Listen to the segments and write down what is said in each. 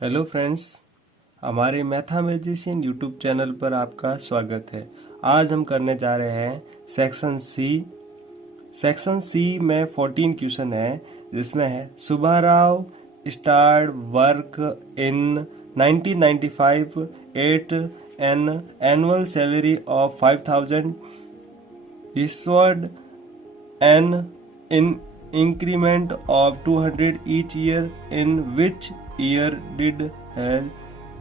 Hello friends, हमारे मैथा magician YouTube channel पर आपका स्वागत है। आज हम करने जा रहे हैं सेक्शन सी। सेक्शन सी में 14 क्वेश्चन है, जिसमें है Subbarao start work in 1995 at an annual salary of 5000 received an increment of 200 each year. In which year did his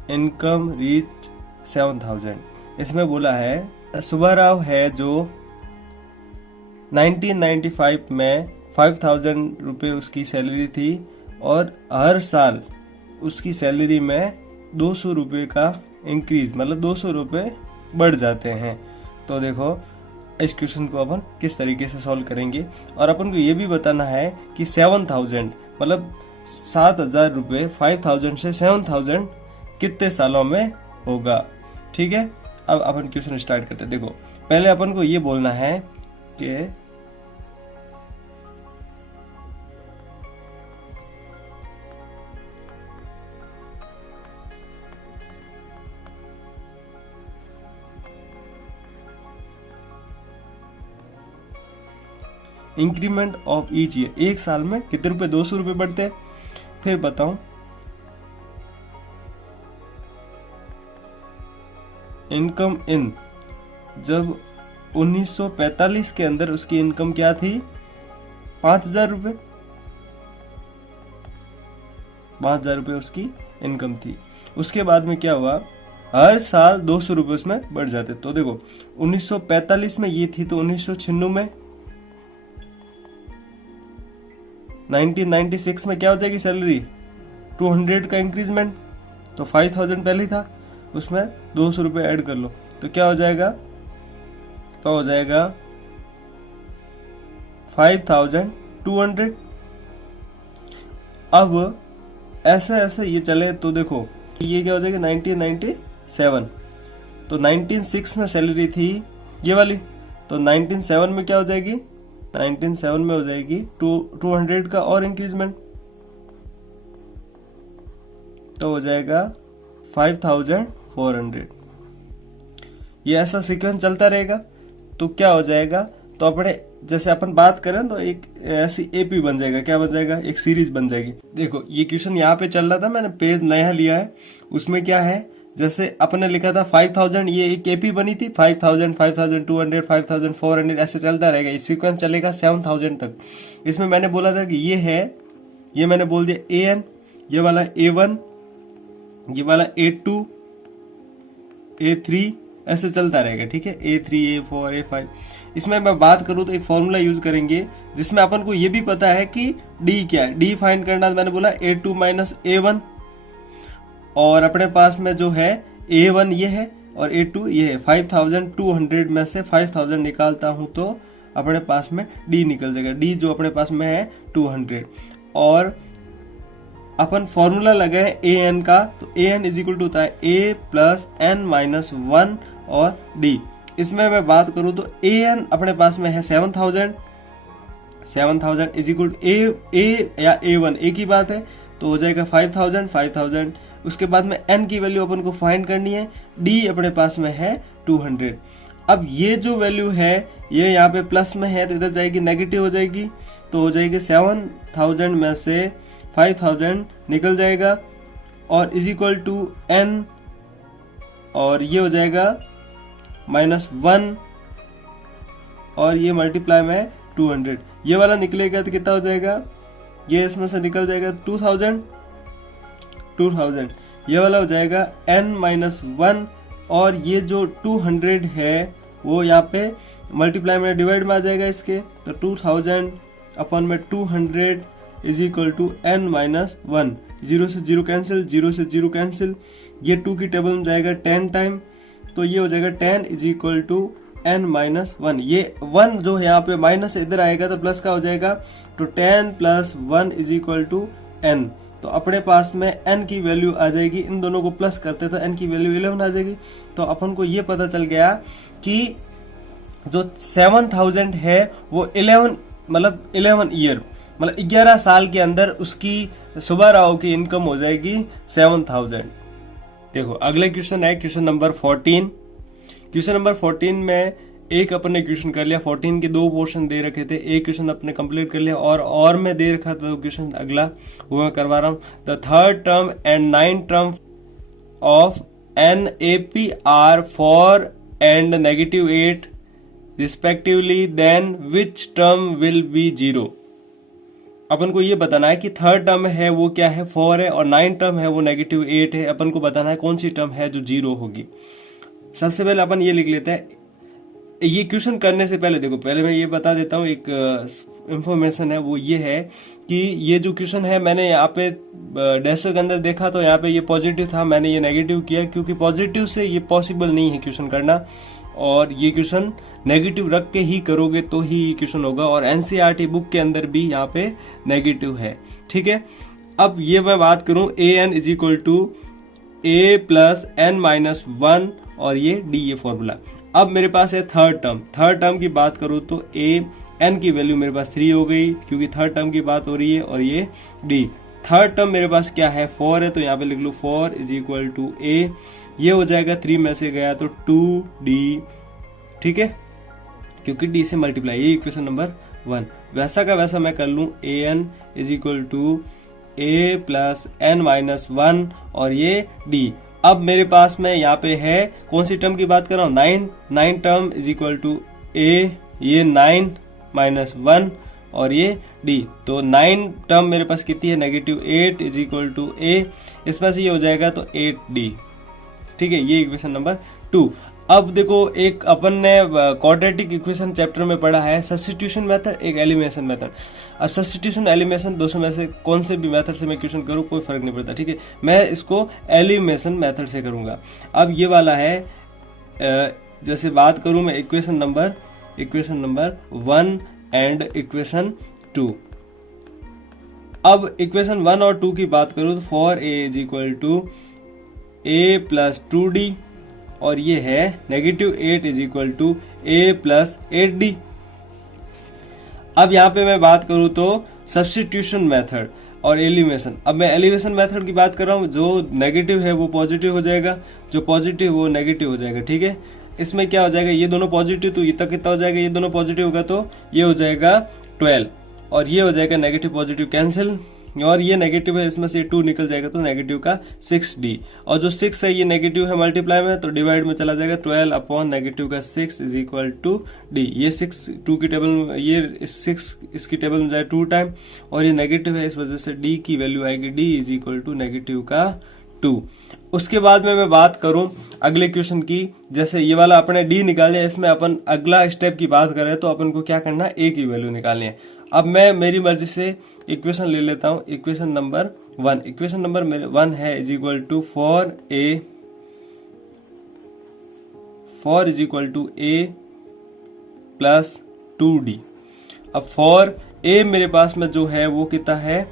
income reach 7000? इसमें बोला है सुब्बाराव है जो 1995 में 5000 रुपये उसकी सैलरी थी और हर साल उसकी सैलरी में 200 रुपये का इंक्रीज, मतलब 200 रुपये बढ़ जाते हैं। तो देखो इस क्वेश्चन को अपन किस तरीके से सॉल्व करेंगे, और अपन को ये भी बताना है कि 7000 मतलब 7000 रुपये 5000 से 7000 कितने सालों में होगा। ठीक है, अब अपन क्वेश्चन स्टार्ट करते हैं। देखो पहले अपन को ये बोलना है कि इंक्रीमेंट ऑफ ईच ईयर, एक साल में कितने रुपए, 200 रुपये बढ़ते हैं। फिर बताऊं इनकम इन, जब 1945 के अंदर उसकी इनकम क्या थी, 5000 रुपये। 5000 रुपये उसकी इनकम थी। उसके बाद में क्या हुआ, हर साल 200 रुपये उसमें बढ़ जाते। तो देखो 1945 में ये थी, तो 1996 में 1996 में क्या हो जाएगी सैलरी, 200 का इंक्रीजमेंट। तो 5000 पहले ही था, उसमें 200 रुपये ऐड कर लो, तो क्या हो जाएगा, तो हो जाएगा 5200। अब ऐसे ऐसे ये चले तो देखो ये क्या हो जाएगी 1997। तो 196 में सैलरी थी ये वाली, तो 197 में क्या हो जाएगी, 197 में हो जाएगी 200 का और इंक्रीजमेंट, तो हो जाएगा 5400। ये ऐसा सीक्वेंस चलता रहेगा। तो क्या हो जाएगा, तो अपने जैसे अपन बात करें तो एक ऐसी एपी बन जाएगा, क्या बन जाएगा, एक सीरीज बन जाएगी। देखो ये क्वेश्चन यहाँ पे चल रहा था, मैंने पेज नया लिया है। उसमें क्या है, जैसे अपने लिखा था 5000, ये एक एपी बनी थी 5000, 5200, 5400, ऐसे चलता रहेगा। ये सीक्वेंस चलेगा 7000 तक। इसमें मैंने बोला था कि ये है, ये मैंने बोल दिया एन, ये वाला A1, ये वाला A2, A3, ऐसे चलता रहेगा। ठीक है, A3, A4, A5। इसमें मैं बात करूं तो एक फॉर्मूला यूज करेंगे जिसमें अपन को ये भी पता है कि डी क्या है। डी फाइंड करना, मैंने बोला A2 माइनस A1, और अपने पास में जो है A1 ये है और A2 ये है। 5200 में से 5000 निकालता हूं तो अपने पास में D निकल जाएगा। D जो अपने पास में है 200, और अपन फॉर्मूला लगाए AN का, तो AN इज इक्वल टू होता है A प्लस N माइनस 1 और D। इसमें मैं बात करूं तो AN अपने पास में है 7000 इज इक्वल टू A या A1 एक ही बात है, तो हो जाएगा 5000। उसके बाद में n की वैल्यू अपन को फाइंड करनी है। d अपने पास में है 200। अब ये जो वैल्यू है ये यहाँ पे प्लस में है, तो इधर जाएगी नेगेटिव हो जाएगी, तो हो जाएगी 7000 में से 5000 निकल जाएगा, और इज इक्वल टू n, और ये हो जाएगा -1, और ये मल्टीप्लाई में 200। ये वाला निकलेगा तो कितना हो जाएगा, ये इसमें से निकल जाएगा 2000। ये वाला हो जाएगा n-1, और ये जो 200 है वो यहाँ पे मल्टीप्लाई में डिवाइड में आ जाएगा इसके, तो 2000 अपन में 200 इज इक्वल टू n-1। 0 से 0 कैंसिल, 0 से 0 कैंसिल, ये 2 की टेबल में जाएगा 10 टाइम, तो ये हो जाएगा 10 इज इक्वल टू n-1। ये 1 जो है यहाँ पे माइनस इधर आएगा तो प्लस का हो जाएगा, तो 10 plus 1 is equal to n। तो अपने पास में n की वैल्यू आ जाएगी, इन दोनों को प्लस करते तो n की वैल्यू 11 आ जाएगी। तो अपन को ये पता चल गया कि जो 7000 है वो 11 मतलब 11 ईयर मतलब 11 साल के अंदर उसकी सुब्बाराव की इनकम हो जाएगी 7,000। देखो अगला क्वेश्चन है क्वेश्चन नंबर 14। क्वेश्चन नंबर 14 में एक अपने क्वेश्चन कर लिया, 14 के 2 पोर्शन दे रखे थे, एक क्वेश्चन अपने कंप्लीट कर लिया और मैं दे रखा था क्वेश्चन अगला वो मैं करवा रहा हूँ। The third term and 9 term of an AP are 4 and -8 respectively, then which term will be 0। अपन को ये बताना है कि थर्ड टर्म है वो क्या है 4 है और 9 टर्म है वो -8 है। अपन को बताना है कौन सी टर्म है जो 0 होगी। सबसे पहले अपन ये लिख लेते हैं। ये क्वेश्चन करने से पहले देखो, पहले मैं ये बता देता हूँ, एक इंफॉर्मेशन है वो ये है कि ये जो क्वेश्चन है मैंने यहाँ पे डेस्क के अंदर देखा तो यहाँ पे ये पॉजिटिव था, मैंने ये नेगेटिव किया क्योंकि पॉजिटिव से ये पॉसिबल नहीं है क्वेश्चन करना, और ये क्वेश्चन नेगेटिव रख के ही करोगे तो ही ये क्वेश्चन होगा। और एनसीईआरटी बुक के अंदर भी यहाँ पे नेगेटिव है, ठीक है। अब ये मैं बात करूं an is equal to a plus n minus 1 और ये d, ये फॉर्मूला। अब मेरे पास है थर्ड टर्म की बात करूं तो a n की वैल्यू मेरे पास 3 हो गई क्योंकि थर्ड टर्म की बात हो रही है, और ये d। थर्ड टर्म मेरे पास क्या है 4 है, तो यहाँ पे लिख लो 4 इज इक्वल टू a, ये हो जाएगा 3 में से गया तो 2d, ठीक है, क्योंकि d से मल्टीप्लाई, ये इक्वेशन नंबर 1। वैसा का वैसा मैं कर लूं an is equal to a plus n minus 1 और ये d। अब मेरे पास में यहाँ पे है कौन सी टर्म की बात कर रहा हूँ 9 term is equal to a, ये 9 माइनस 1 और ये d। तो 9 टर्म मेरे पास कितनी है -8 इज इक्वल टू a, इसमें से ये हो जाएगा तो 8d, ठीक है, ये इक्वेशन नंबर 2। अब देखो एक अपन ने क्वाड्रेटिक इक्वेशन चैप्टर में पढ़ा है सब्स्टिट्यूशन मेथड, एक एलिमिनेशन मेथड। अब सब्स्टिट्यूशन एलिमिनेशन दोस्तों में से कौन से भी मेथड से मैं क्वेश्चन करूँ कोई फर्क नहीं पड़ता, ठीक है, मैं इसको एलिमिनेशन मेथड से करूंगा। अब ये वाला है जैसे बात करूं मैं इक्वेशन नंबर 1 एंड इक्वेशन 2। अब इक्वेशन 1 और 2 की बात करूं तो 4a is equal to a plus 2d और ये है -8 is equal to a plus 8d। अब यहाँ पे मैं बात करूँ तो सब्स्टिट्यूशन मेथड और एलिमिनेशन। अब मैं एलिमिनेशन मेथड की बात कर रहा हूँ, जो नेगेटिव है वो पॉजिटिव हो जाएगा, जो पॉजिटिव वो नेगेटिव हो जाएगा, ठीक है। इसमें क्या हो जाएगा, ये दोनों पॉजिटिव तो ये तक कितना हो जाएगा, ये दोनों पॉजिटिव होगा तो ये हो जाएगा 12 और ये हो जाएगा नेगेटिव पॉजिटिव कैंसिल, और ये नेगेटिव है इसमें से 2 निकल जाएगा तो नेगेटिव का 6d, और जो 6 है ये नेगेटिव है मल्टीप्लाई में तो डिवाइड में चला जाएगा 12 अपॉन नेगेटिव का 6 इज इक्वल टू d। ये 6 2 की टेबल में, ये 6 इसकी टेबल में जाए 2 टाइम और ये नेगेटिव है, इस वजह से d की वैल्यू आएगी d is equal to negative का 2। उसके बाद में मैं बात करूं अगले क्वेश्चन की, जैसे ये वाला अपने d निकाले, इसमें अपन अगला स्टेप की बात करें तो अपन को क्या करना है, a की वैल्यू निकालनी है। अब मैं मेरी मर्जी से इक्वेशन ले लेता हूं, इक्वेशन नंबर 1। इक्वेशन नंबर 1 है is equal to 4 is equal to a plus 2d। अब 4a मेरे पास में जो है वो कितना है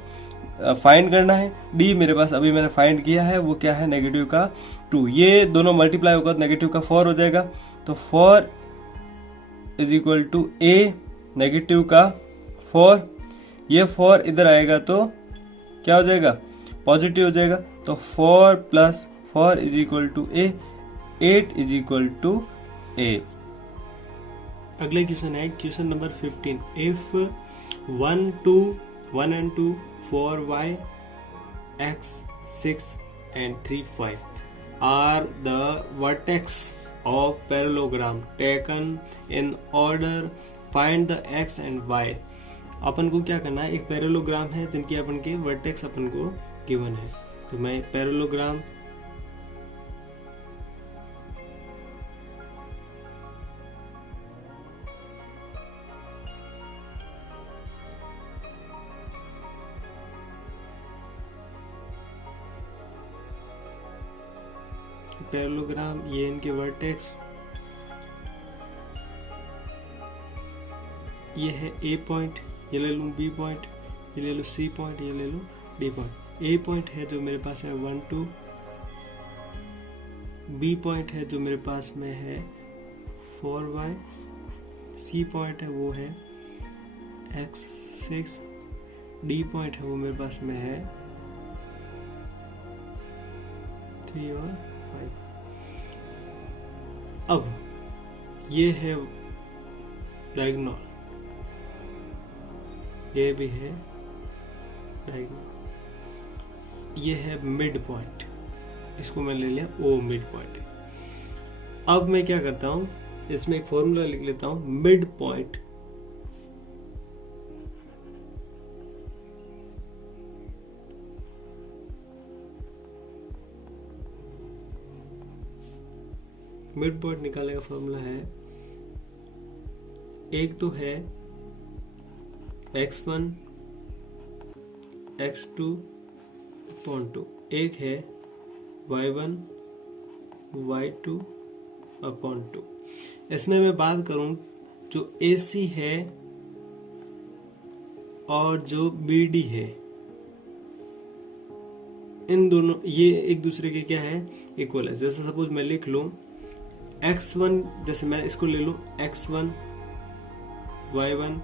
फाइंड करना है, d मेरे पास अभी मैंने फाइंड किया है वो क्या है नेगेटिव का 2, ये दोनों मल्टीप्लाई होगा तो नेगेटिव का 4 हो जाएगा, तो 4 is equal to a negative का 4, ये 4 इधर आएगा तो क्या हो जाएगा पॉजिटिव हो जाएगा, तो 4 plus 4 is equal to a, 8 is equal to a। अगले क्वेश्चन है question number 15। If 1 and 2 4y x 6 and 3 5 are the vertex of parallelogram taken in order, find the x and y। अपन को क्या करना है, एक पैरेललोग्राम है जिनकी अपन के वर्टेक्स अपन को गिवन है, तो मैं पैरेललोग्राम ये इनके वर्टेक्स, ये है a पॉइंट, ये ले लूँ b पॉइंट, ये ले लूँ c पॉइंट, ये ले लूँ d पॉइंट। a पॉइंट है जो मेरे पास है 1 2, b पॉइंट है जो मेरे पास में है 4y, c पॉइंट है वो है x 6 डी पॉइंट है वो मेरे पास में है 3 और 5। अब ये है डायगोनल, ये भी है डायगोनल, ये है मिड पॉइंट, इसको मैं ले लिया ओ मिड पॉइंट। अब मैं क्या करता हूं, इसमें एक फॉर्मूला लिख लेता हूं, मिड पॉइंट निकालने का फॉर्मूला है, एक तो है x1 x2 अपॉन 2, एक है y1 y2 अपॉन 2। इसमें मैं बात करूं जो AC है और जो BD है, इन दोनों ये एक दूसरे के क्या है, इक्वल है। जैसे सपोज मैं लिख लूं x1, जैसे मैं इसको ले लूं x1 y1,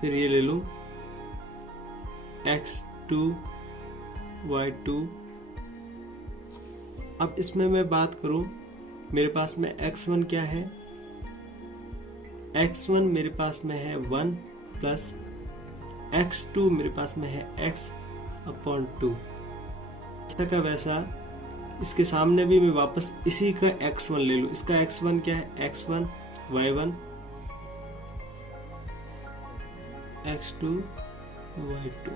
फिर ये ले लूं x2 y2। अब इसमें मैं बात करूं, मेरे पास में x1 क्या है, x1 मेरे पास में है 1 प्लस x2 मेरे पास में है x अपॉन 2। ऐसा का वैसा इसके सामने भी मैं वापस इसी का x1 ले लूं, इसका x1 क्या है, x1 y1 x2 y2।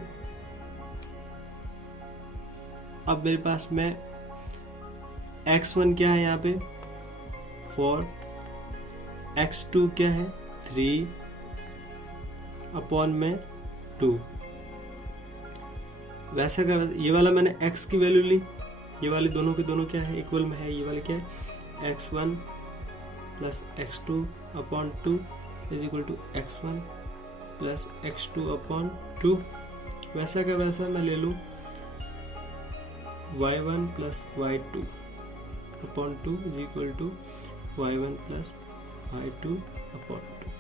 अब मेरे पास में x1 क्या है यहाँ पे 4, x2 क्या है 3 अपॉन में 2। वैसा का ये वाला मैंने x की वैल्यू ली, ये वाले दोनों के दोनों क्या है, इक्वल में है, ये वाले क्या है x1 plus x2 upon 2 is equal to x1 plus x2 upon 2। वैसा का वैसा मैं ले लूं y1 plus y2 upon 2 is equal to y1 plus y2 upon 2।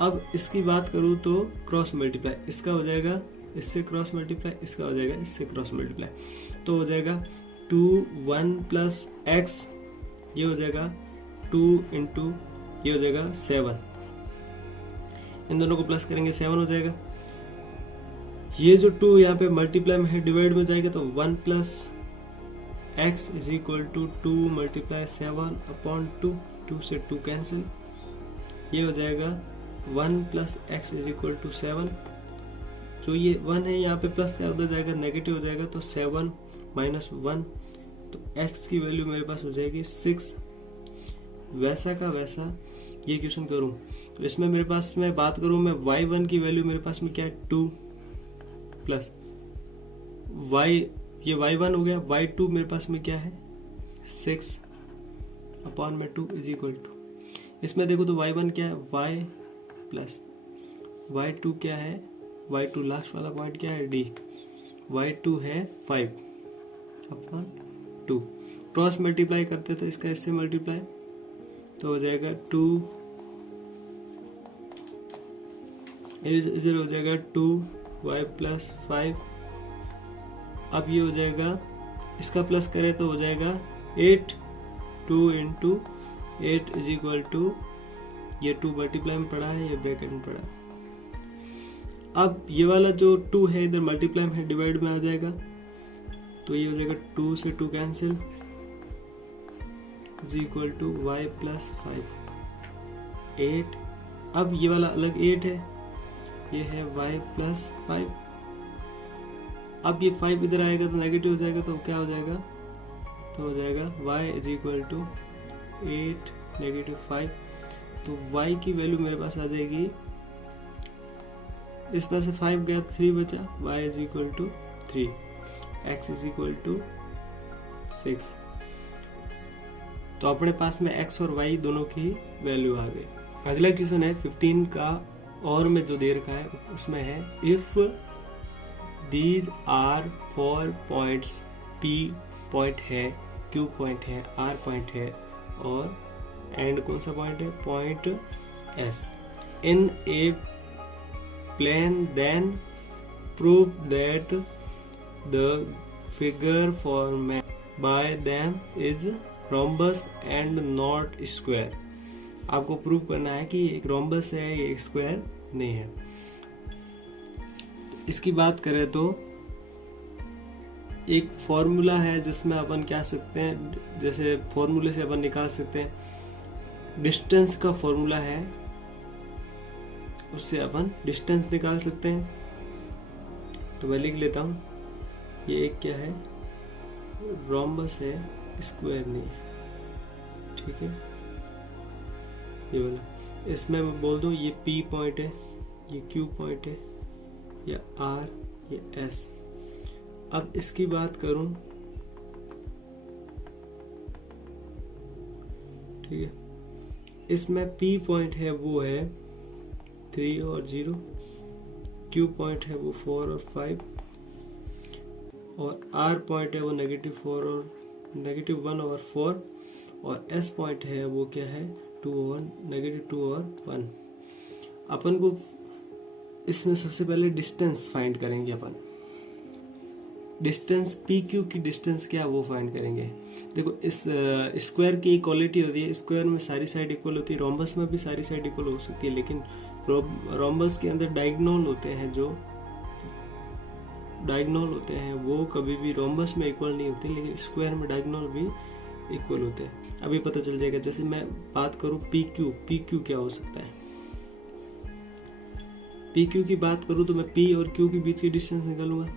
अब इसकी बात करूं तो क्रॉस मल्टीप्लाई, इसका हो जाएगा इससे क्रॉस मल्टीप्लाई, इसका हो जाएगा इससे क्रॉस मल्टीप्लाई, तो हो जाएगा 2 1 प्लस x, ये हो जाएगा 2 इंटू ये हो जाएगा 7, इन दोनों को प्लस करेंगे 7 हो जाएगा। ये जो 2 यहाँ पे मल्टीप्लाई में है डिवाइड में जाएगा तो 1 plus x is equal to 2 multiply 7 upon 2, 2 से 2 कैंसिल, ये हो जाएगा 1 plus x is equal to 7। जो ये 1 है यहाँ पे प्लस क्या उधर जाएगा नेगेटिव हो जाएगा, तो 7 माइनस 1, तो x की वैल्यू मेरे पास हो जाएगी 6। वैसा का वैसा ये क्वेश्चन करूं तो इसमें मेरे पास में बात करूं मैं y1 की वैल्यू मेरे पास में क्या है 2 प्लस y, ये y1 हो गया, y2 मेरे पास में क्या है 6 अपॉन में 2 इज इक्वल टू, इसमें देखो तो y1 क्या है y प्लस y2 क्या है, y2 लास्ट वाला पॉइंट क्या है d, y2 है 5 अपॉन 2। क्रॉस मल्टीप्लाई करते तो इसका इससे मल्टीप्लाई तो हो जाएगा 2 इधर हो जाएगा 2y प्लस 5। अब ये हो जाएगा, इसका प्लस करें तो हो जाएगा 8, 2 इंटू 8 इज इक्वल टू, ये 2 मल्टीप्लाई में पड़ा है, ये ब्रैकेट में पड़ा है। अब ये वाला जो 2 है इधर मल्टीप्लाई में है डिवाइड में आ जाएगा, तो ये हो जाएगा 2 से 2 cancel is equal to y plus 5 8। अब ये वाला अलग 8 है, ये है y प्लस 5। अब ये 5 इधर आएगा तो नेगेटिव हो जाएगा, तो क्या हो जाएगा, तो हो जाएगा y is equal to 8 negative 5। तो y की वैल्यू मेरे पास आ जाएगी, इसमें से 5 गया 3 बचा, y is equal to 3, x is equal to 6। तो अपने पास में x और y दोनों की वैल्यू आ गई। अगला क्वेश्चन है 15 का, और में जो दे रखा है उसमें है if these are 4 points, p point है, q पॉइंट है, r पॉइंट है और एंड कौन सा पॉइंट है, point s in a plane, then prove that the figure formed by them is rhombus and not square. आपको प्रूव करना है कि एक रोम्बस है, ये एक स्क्वायर नहीं है। इसकी बात करें तो एक फॉर्मूला है जिसमें अपन क्या सकते हैं, जैसे फॉर्मूले से अपन निकाल सकते हैं, डिस्टेंस का फॉर्मूला है, उससे अपन डिस्टेंस निकाल सकते हैं। तो मैं लिख लेता हूं, ये एक क्या है, रोम्बस है, स्क्वायर नहीं है, ठीक है। ये वाला, इसमें मैं बोल दूं ये P पॉइंट है, ये Q पॉइंट है, या R, ये S। अब इसकी बात करूं, ठीक है, इसमें P पॉइंट है वो है 3 और 0, Q पॉइंट है वो 4 और 5, और R पॉइंट है वो -4 और -1 और 4, और S पॉइंट है वो क्या है, -2 और 1। अपन को इसमें सबसे पहले डिस्टेंस फाइंड करेंगे। अपन डिस्टेंस PQ की डिस्टेंस क्या है वो फाइंड करेंगे। देखो इस स्क्वायर की इक्वालिटी होती है, स्क्वायर में सारी साइड इक्वल होती है, रोम्बस में भी सारी साइड इक्वल हो सकती है, लेकिन रोम्बस के अंदर डायगोनल होते हैं, जो डायगोनल होते हैं वो कभी भी रोम्बस में इक्वल नहीं होते, लेकिन स्क्वायर में डायगोनल भी इक्वल होते हैं। अभी पता चल जाएगा। जैसे मैं बात करूं PQ क्या हो सकता है। PQ की बात करूं तो मैं P और Q के बीच की डिस्टेंस निकालूंगा।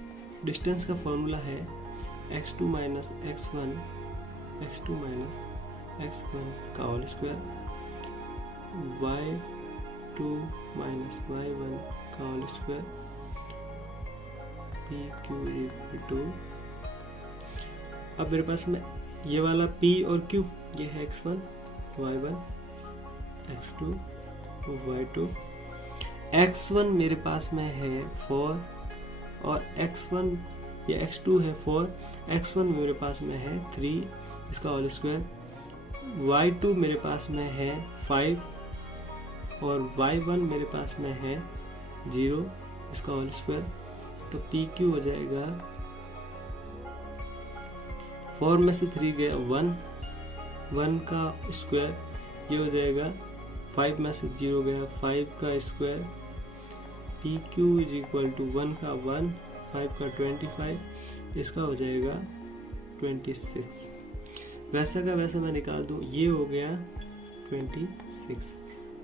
डिस्टेंस का फॉर्मूला है x2 माइनस x1 का whole square, y2 minus y1 का whole square, PQ equal to, अब मेरे पास में ये वाला P और Q, ये है x1 y1 x2 y2। x1 मेरे पास में है 4 और x1 ये x2 है 4, x1 मेरे पास में है 3, इसका होल स्क्वायर, y2 मेरे पास में है 5 और y1 मेरे पास में है 0, इसका होल स्क्वायर। तो PQ हो जाएगा, 4 में से 3 गया 1 का स्क्वायर, ये हो जाएगा 5 में से 0 गया 5 का square, PQ is equal to 1 का 1, 5 का 25, इसका हो जाएगा 26। वैसा का वैसा मैं निकाल दूं, ये हो गया 26,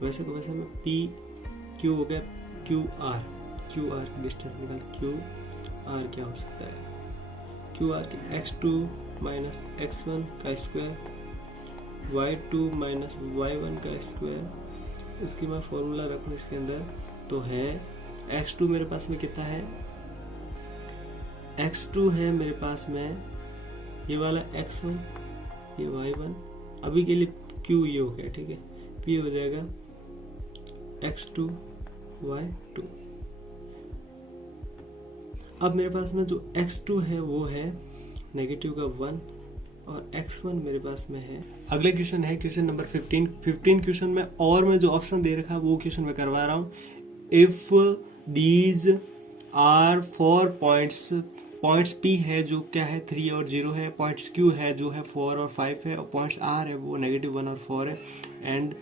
वैसा का वैसा मैं PQ हो गया QR की डिस्टेंस निकाल, QR क्या हो सकता है, QR की x2 माइनस x1 का स्क्वायर, y2 माइनस y1 का स्क्वायर। इसकी मैं फॉर्मूला रखूं इसके अंदर तो है x2 मेरे पास में कितना है, x2 है मेरे पास में ये वाला x1, ये y1, अभी के लिए q ये हो गया, ठीक है, p हो जाएगा x2 y2। अब मेरे पास में जो x2 है वो है नेगेटिव का 1 और x1 मेरे पास में है। अगले क्वेश्चन है क्वेश्चन नंबर 15 क्वेश्चन में, और मैं जो ऑप्शन दे रखा वो क्वेश्चन में करवा रहा हूँ। If these are 4 points P है जो क्या है 3 और 0 है, पॉइंट्स Q है जो है 4 और 5 है, और पॉइंट्स R है वो -1 और 4 है, एंड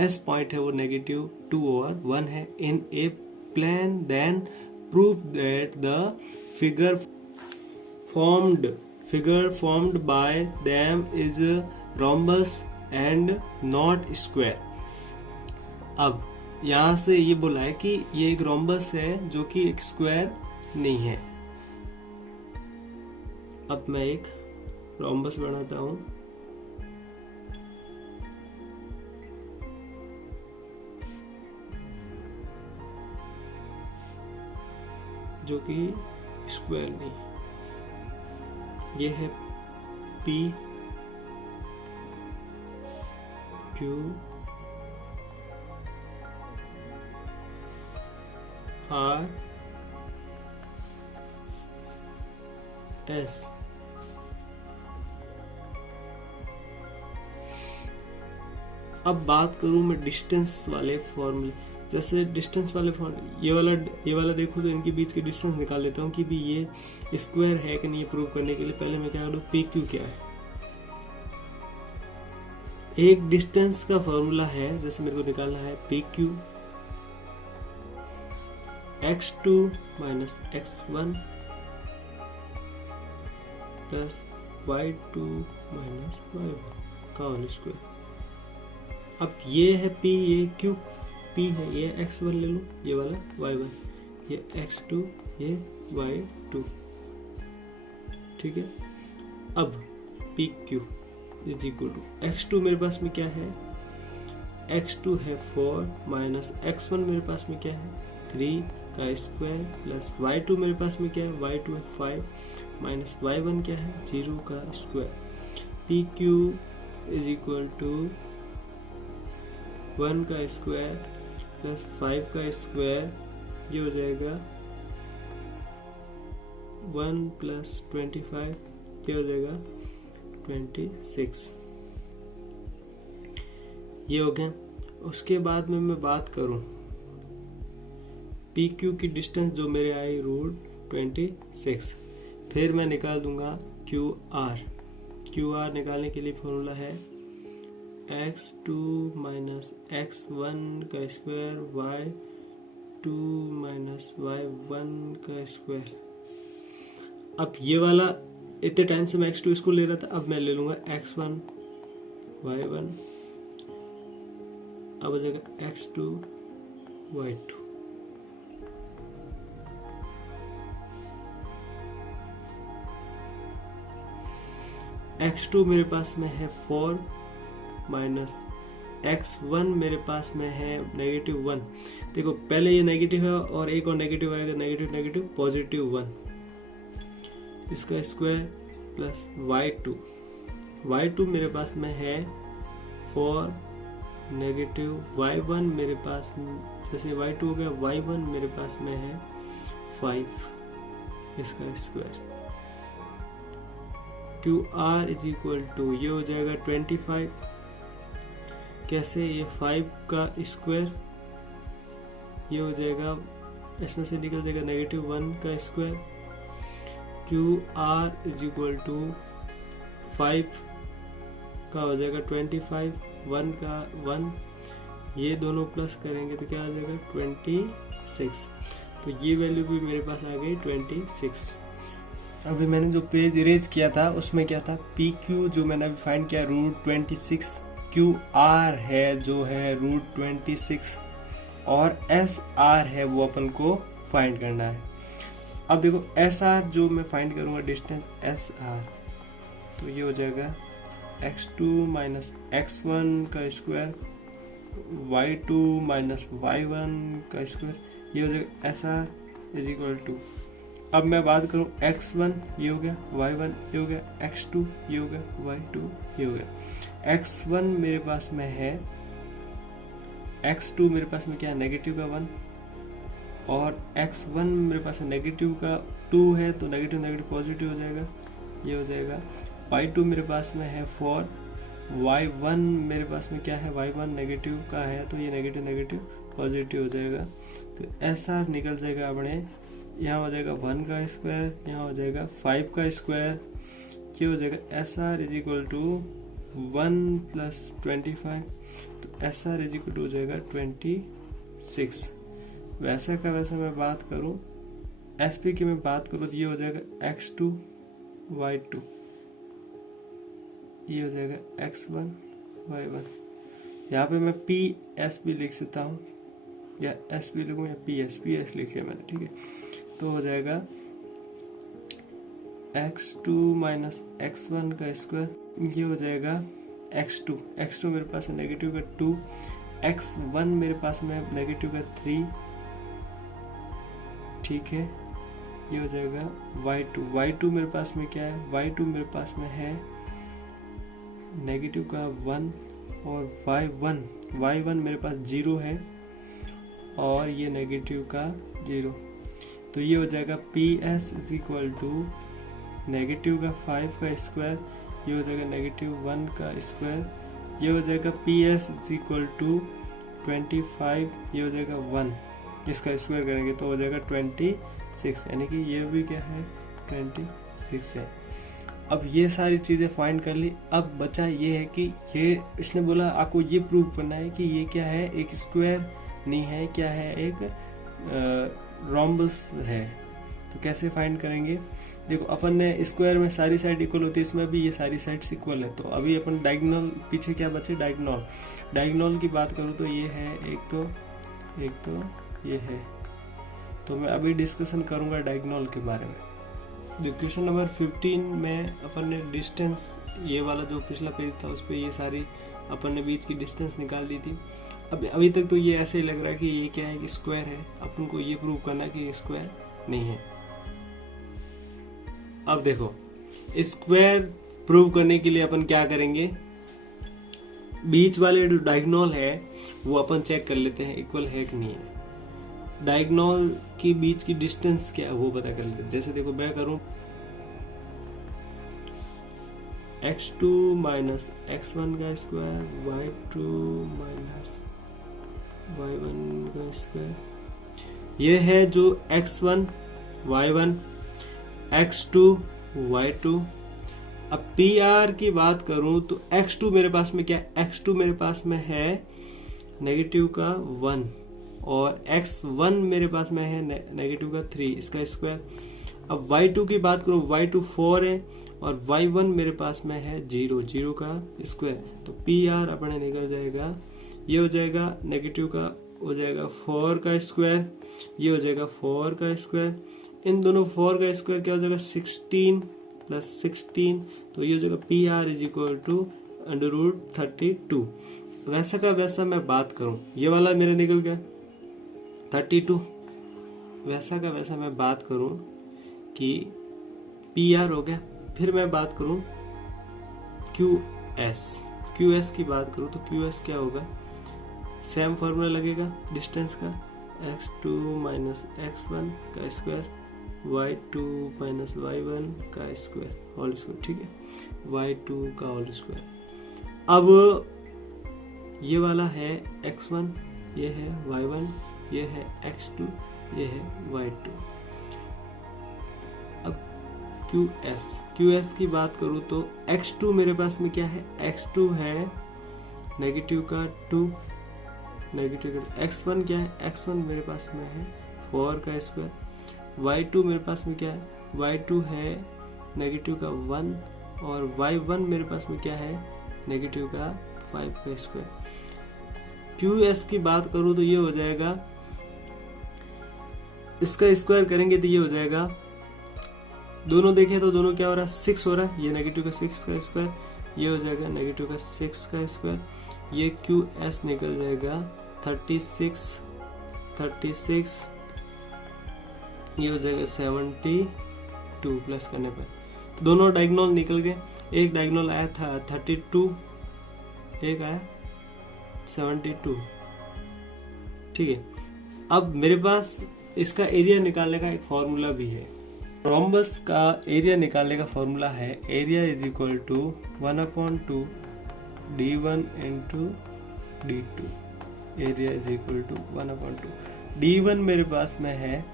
S पॉइंट है वो -2 और 1 है in a plane, then prove that the figure formed by them is rhombus and not square। अब यहाँ से ये बोला है कि ये एक रोम्बस है जो कि एक स्क्वायर नहीं है। अब मैं एक रोम्बस बनाता हूं, जो कि स्क्वायर नहीं है। ये है P Q R S। अब बात करूं मैं डिस्टेंस वाले फॉर्मूले, जैसे डिस्टेंस वाले ये वाला देखो तो इनके बीच के डिस्टेंस निकाल लेता हूँ कि भी ये स्क्वायर है कि नहीं। ये प्रूव करने के लिए पहले मैं क्या करूँ, पी क्यू क्या है। एक डिस्टेंस का फॉर्मूला है, जैसे मेरे को निकालना है P Q x2 minus x1 plus y2 minus y1 का होल स्क्वायर। अब ये है p, ये क्यू p है, ये x1 ले लो, ये वाला y1, ये x2, ये y2, ठीक है। अब P Q is equal to x2 मेरे पास में क्या है, x2 है 4 माइनस x1 मेरे पास में क्या है 3 का स्क्वायर प्लस y2 मेरे पास में क्या है, y2 है 5 माइनस y1 क्या है 0 का square. P Q is equal to 1 का स्क्वायर प्लस 5 का स्क्वायर, ये हो जाएगा 1 प्लस 25, ये हो जाएगा 26। ये हो गया। उसके बाद में मैं बात करूं पी क्यू की डिस्टेंस जो मेरे आई √26, फिर मैं निकाल दूंगा क्यू आर। क्यू आर निकालने के लिए फॉर्मूला है x2 माइनस x1 का स्क्वायर y2 माइनस y1 का स्क्वायर। अब ये वाला इतने टाइम से मैं x2 इसको ले रहा था, अब मैं ले लूंगा x1 y1, अब हो जाएगा x2 y2। x2 मेरे पास में है 4 माइनस x1 मेरे पास में है -1। देखो पहले ये नेगेटिव है और एक और नेगेटिव आएगा, नेगेटिव नेगेटिव +1, इसका स्क्वायर प्लस y2 मेरे पास में है 4 नेगेटिव y1 मेरे पास में, जैसे y2 हो गया, y1 मेरे पास में है 5 इसका square. Q R is equal to ये हो जाएगा 25, कैसे, ये 5 का स्क्वायर, ये हो जाएगा, इसमें से निकल जाएगा -1 का square. Q R is equal to 5 का हो जाएगा 25, 1 का 1, ये दोनों प्लस करेंगे तो क्या आ जाएगा 26। तो ये वैल्यू भी मेरे पास आ गई 26। अभी मैंने जो पेज इरेज किया था उसमें क्या था, पी क्यू जो मैंने अभी फाइंड किया √26, क्यू आर है जो है √26 और एस आर है वो अपन को फाइंड करना है। अब देखो एस आर जो मैं फाइंड करूंगा डिस्टेंस एस आर, तो ये हो जाएगा x2 माइनस x1 का स्क्वायर y2 माइनस y1 का स्क्वायर, ये हो जाएगा S R is equal to. अब मैं बात करूं x1 ये हो गया, y1 ये हो गया, x2 ये हो गया, y2 ये हो गया। x1 मेरे पास में है, x2 मेरे पास में क्या है नेगेटिव का 1 और x1 मेरे पास है नेगेटिव का 2 है, तो नेगेटिव नेगेटिव पॉजिटिव हो जाएगा, ये हो जाएगा। y2 मेरे पास में है 4, y1 मेरे पास में क्या है, y1 नेगेटिव का है, तो ये नेगेटिव नेगेटिव पॉजिटिव हो जाएगा। तो ऐसा निकल जाएगा अपने, यहाँ हो जाएगा 1 का स्क्वायर, यहाँ हो जाएगा 5 का स्क्वायर, ये हो जाएगा S R is equal to 1 plus 25, तो S R is equal to हो जाएगा 26। वैसा का वैसा मैं बात करूँ, एस पी की मैं बात करूँ तो ये हो जाएगा x2 y2, ये हो जाएगा x1 y1। यहाँ पे मैं पी एस भी लिख सकता हूँ, या एस भी लिखूँ या पी एस लिख लिया मैंने, ठीक है। तो हो जाएगा x2 माइनस x1 का स्क्वायर, ये हो जाएगा x2 मेरे पास है नेगेटिव का 2, x1 मेरे पास में नेगेटिव का 3, ठीक है। ये हो जाएगा y2 मेरे पास में क्या है, y2 मेरे पास में है नेगेटिव का 1 और y1 मेरे पास 0 है और ये नेगेटिव का 0, तो ये हो जाएगा P S is equal to negative का 5 का स्क्वायर, ये हो जाएगा -1 का स्क्वायर, ये हो जाएगा P S is equal to 25, ये हो जाएगा 1, इसका स्क्वायर करेंगे तो हो जाएगा 26, यानी कि ये भी क्या है 26 है। अब ये सारी चीज़ें फाइंड कर ली। अब बचा ये है कि ये इसने बोला आपको ये प्रूव करना है कि ये क्या है, एक स्क्वायर नहीं है, क्या है, एक रोम्बस है। तो कैसे फाइंड करेंगे? देखो अपन ने स्क्वायर में सारी साइड इक्वल होती है, इसमें भी ये सारी साइड्स इक्वल है। तो अभी अपन डायगोनल, पीछे क्या बचे, डायगोनल की बात करूँ तो ये है, एक तो ये है। तो मैं अभी डिस्कशन करूँगा डायगोनल के बारे में। जो क्वेश्चन नंबर 15 में अपन ने डिस्टेंस, ये वाला जो पिछला पेज था उस पर ये सारी अपन ने बीच की डिस्टेंस निकाल ली थी। अभी तक तो ये ऐसे ही लग रहा है कि ये क्या है कि स्क्वायर है। अपन को ये प्रूव करना है कि ये स्क्वायर नहीं है। अब देखो स्क्वायर प्रूव करने के लिए अपन क्या करेंगे, बीच वाले जो डायगोनल है वो अपन चेक कर लेते हैं इक्वल है कि नहीं है। डायगोनल की बीच की डिस्टेंस क्या है वो पता कर लेते हैं। जैसे देखो मैं करूं x2 माइनस x1 का स्क्वायर, y2 माइनस y1 का स्क्वायर, ये है जो x1 y1 x2 y2। अब PR की बात करूं तो x2 मेरे पास में क्या, x2 मेरे पास में है नेगेटिव का 1 और x1 मेरे पास में है नेगेटिव का 3, इसका स्क्वायर। अब y2 की बात करूं, y2 4 है और y1 मेरे पास में है 0 का स्क्वायर। तो PR अपने निकल जाएगा, ये हो जाएगा नेगेटिव का हो जाएगा 4 का स्क्वायर, ये हो जाएगा 4 का स्क्वायर। इन दोनों 4 का स्क्वायर क्या हो जाएगा 16 प्लस 16, तो ये हो जाएगा PR इज इक्वल टू √32। वैसा का वैसा मैं बात करूं, ये वाला मेरा निकल गया 32। वैसा का वैसा मैं बात करूं कि PR हो गया। फिर मैं बात करूं QS की बात करूं तो QS क्या होगा, सेम फॉर्मूला लगेगा डिस्टेंस का, x2 माइनस x1 का स्क्वायर, y2 माइनस y1 का स्क्वायर होल स्क्वायर, ठीक है, y2 का होल स्क्वायर। अब ये वाला है x1, ये है y1, ये है x2, ये है y2। अब QS की बात करूं तो x2 मेरे पास में क्या है, x2 है नेगेटिव का 2, नेगेटिव का x1 क्या है, x1 मेरे पास में है 4 का स्क्वायर, y2 मेरे पास में क्या है, y2 है नेगेटिव का 1 और y1 मेरे पास में क्या है नेगेटिव का 5 का स्क्वायर। QS की बात करूं तो ये हो जाएगा, इसका स्क्वायर करेंगे तो ये हो जाएगा, दोनों देखें तो दोनों क्या हो रहा है 6 हो रहा है, ये नेगेटिव का 6 का स्क्वायर, ये हो जाएगा नेगेटिव का 6 का स्क्वायर। ये QS निकल जाएगा 36, ये हो जाएगा 72 प्लस करने पर। दोनों डायगोनल निकल गए, एक डायगोनल आया था 32, एक आया 72, ठीक है। अब मेरे पास इसका एरिया निकालने का एक फॉर्मूला भी है। रोम्बस का एरिया निकालने का फॉर्मूला है, area is equal to 1/2 d1 into d2। Area is equal to 1/2 d1 मेरे पास में है,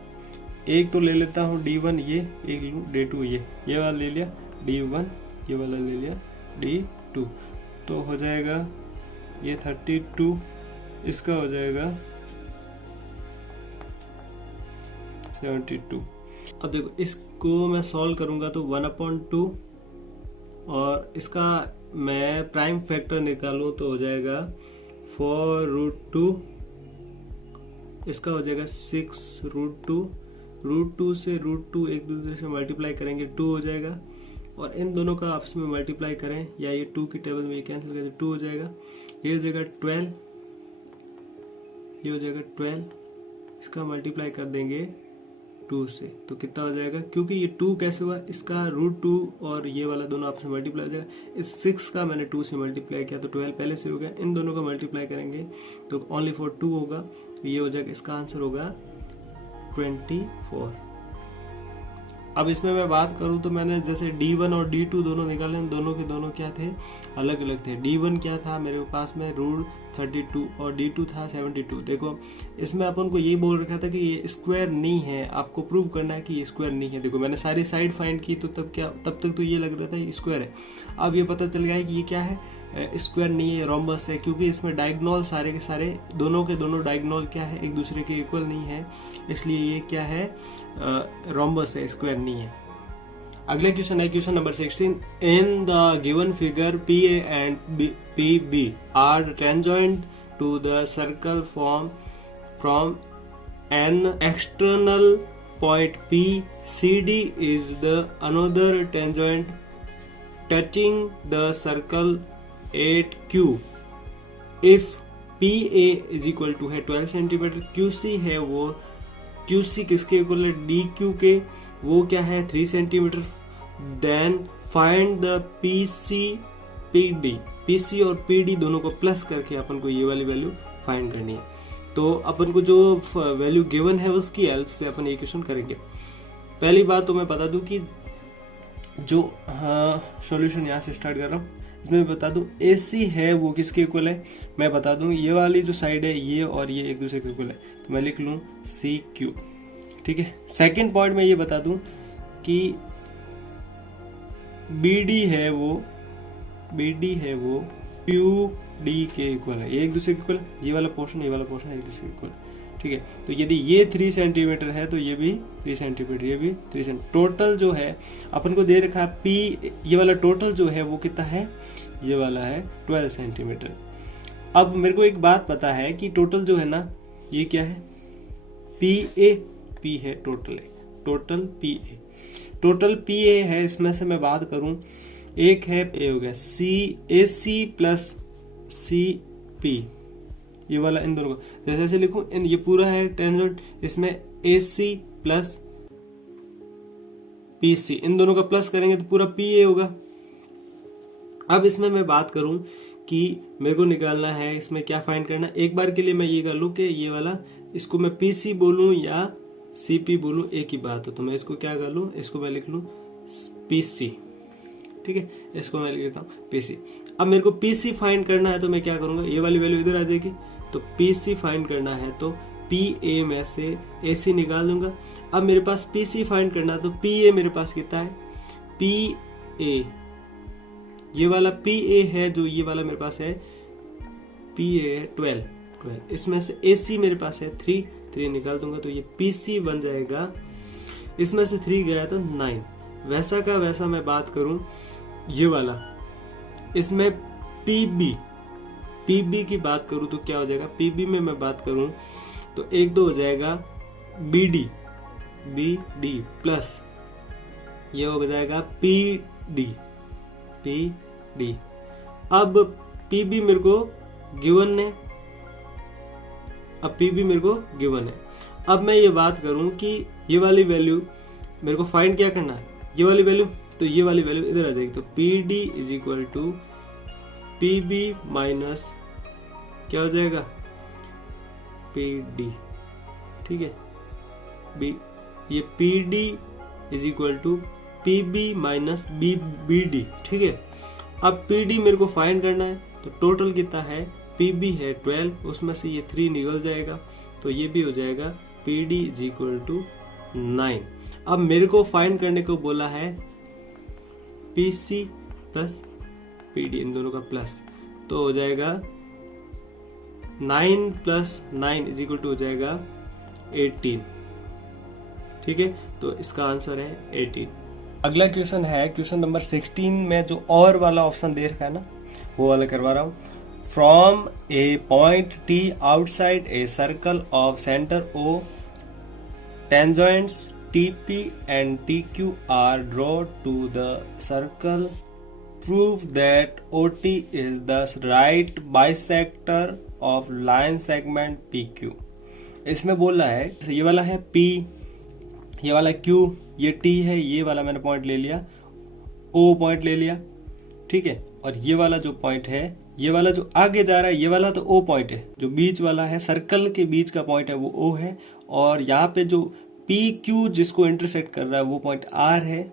एक तो ले लेता हूँ d1, ये एक लूँ d2, ये वाला ले लिया d1, ये वाला ले लिया d2, तो हो जाएगा ये 32, इसका हो जाएगा 72। अब देखो इसको मैं सॉल्व करूंगा तो 1/2 और इसका मैं प्राइम फैक्टर निकालूं तो हो जाएगा 4√2, इसका हो जाएगा 6√2, √2 से √2 एक दूसरे से मल्टीप्लाई करेंगे 2 हो जाएगा, और इन दोनों का आपस में मल्टीप्लाई करें या ये 2 की टेबल में ये कैंसिल करें 2 हो जाएगा, ये हो जाएगा 12, ये हो जाएगा 12, इसका मल्टीप्लाई कर देंगे 2 से तो कितना हो जाएगा, क्योंकि ये 2 कैसे हुआ, इसका √2 और ये वाला दोनों आपस में मल्टीप्लाई हो जाएगा। इस 6 का मैंने 2 से मल्टीप्लाई किया तो 12 पहले से हो गया, इन दोनों का मल्टीप्लाई करेंगे तो ओनली फॉर 2 होगा, तो ये हो जाएगा, इसका आंसर होगा 24। अब इसमें मैं बात करूं तो मैंने जैसे D1 और D2 दोनों निकाले, दोनों के दोनों क्या थे, अलग अलग थे। D1 क्या था मेरे पास में रूट 32 और D2 था 72। देखो इसमें अपन को ये बोल रखा था कि ये स्क्वायर नहीं है, आपको प्रूव करना है कि ये स्क्वायर नहीं है। देखो मैंने सारी साइड फाइंड की तो तब तक तो ये लग रहा था ये स्क्वायर है। अब ये पता चल गया है कि ये क्या है, स्क्वायर नहीं है, रोम्बस है, क्योंकि इसमें डायगोनल सारे के सारे दोनों के दोनों डायगोनल क्या है, एक दूसरे के इक्वल नहीं है, इसलिए ये क्या है, रोम्बस है, स्क्वायर नहीं है। अगला क्वेश्चन है question number 16। In the given figure PA and PB are tangent to the circle from an external point P, CD is the another tangent touching the circle at Q. If PA is equal to है 12 centimetre, QC है वो, QC किसके equal है, DQ के, वो क्या है 3 centimetre. Then find the PC PD, PC और PD दोनों को प्लस करके अपन को ये वाली वैल्यू फाइंड करनी है। तो अपन को जो वैल्यू गिवन है उसकी हेल्प से अपन ये क्वेश्चन करेंगे। पहली बात तो मैं बता दूं कि जो सॉल्यूशन यहाँ से स्टार्ट कर रहा हूँ, इसमें बता दूं AC है वो किसके इक्वल है, मैं बता दूं ये वाली जो साइड है ये और ये एक दूसरे के इक्वल है, तो मैं लिख लूँ CQ। ठीक है। सेकंड पॉइंट में ये बता दूं कि BD है वो QD के इक्वल है, ये एक दूसरे के इक्वल है, ये वाला पोर्शन एक दूसरे के इक्वल है। ठीक है। तो यदि ये 3 सेंटीमीटर है तो ये भी 3 सेंटीमीटर, ये भी 3 सेंटीमीटर। टोटल जो है अपन को दे रखा है P, ये वाला टोटल जो है वो कितना है, ये वाला है 12 सेंटीमीटर। अब मेरे को एक बात पता है कि टोटल जो है ना ये क्या है, P है, टोटल PA है। इसमें से मैं बात करूं, एक है A हो गया AC प्लस CP, ये वाला इन दोनों का जैसे ऐसे लिखूं, ये पूरा है टेंजेंट, इसमें AC प्लस PC, इन दोनों का प्लस करेंगे तो पूरा PA होगा। अब इसमें मैं बात करूं कि मेरे को निकालना है, इसमें क्या फाइंड करना, एक बार के लिए मैं ये कर लूं कि ये वाला, इसको मैं PC बोलूं या CP बोलूं एक ही बात है, तो मैं इसको क्या कर लूं, इसको मैं लिख लूं PC। ठीक है, इसको मैं लिख देता हूँ PC। अब मेरे को PC फाइंड करना है तो मैं क्या करूंगा, ये वाली वैल्यू इधर आ जाएगी, तो PC फाइंड करना है तो PA में से AC निकाल दूंगा। अब मेरे पास PC फाइंड करना है तो PA मेरे पास कितना है, PA, ये वाला PA है जो ये वाला मेरे पास है, PA है 12, इसमें से AC मेरे पास है 3 निकाल दूंगा तो ये PC बन जाएगा, इसमें से 3 गया तो 9। वैसा का वैसा मैं बात करूं ये वाला, इसमें PB की बात करूं तो क्या हो जाएगा, PB में मैं बात करूं तो 1 2 हो जाएगा BD प्लस ये हो जाएगा PD। अब PB मेरे को गिवन है, अब मैं ये बात करूं कि ये वाली वैल्यू मेरे को फाइंड क्या करना है, ये वाली वैल्यू, तो ये वाली वैल्यू इधर आ जाएगी, तो PD is equal to PB minus क्या हो जाएगा PD। ठीक है, ये PD is equal to PB minus BD। ठीक है। अब PD मेरे को फाइंड करना है तो टोटल कितना है, PB है 12, उसमें से ये 3 निकल जाएगा तो ये भी हो जाएगा PD इज इक्वल टू 9। अब मेरे को फाइंड करने को बोला है PC प्लस PD, इन दोनों का प्लस, तो हो जाएगा 9 प्लस 9 इज इक्वल टू हो जाएगा 18। ठीक है, तो इसका आंसर है 18। अगला क्वेश्चन है क्वेश्चन नंबर 16 में जो और वाला ऑप्शन दे रखा है ना, वो वाला करवा रहा हूं। From A point T outside a circle of centre O, tangents TP and TQ are drawn to the circle. Prove that OT is the right bisector of line segment PQ. इसमें बोला है ये वाला है P, ये वाला Q, ये T है, ये वाला मैंने पॉइंट ले लिया, O पॉइंट ले लिया। ठीक है, और ये वाला जो पॉइंट है, ये वाला जो आगे जा रहा है, ये वाला तो O पॉइंट है, जो बीच वाला है सर्कल के बीच का पॉइंट है वो O है, और यहाँ पे जो पी क्यू जिसको इंटरसेक्ट कर रहा है वो पॉइंट आर है।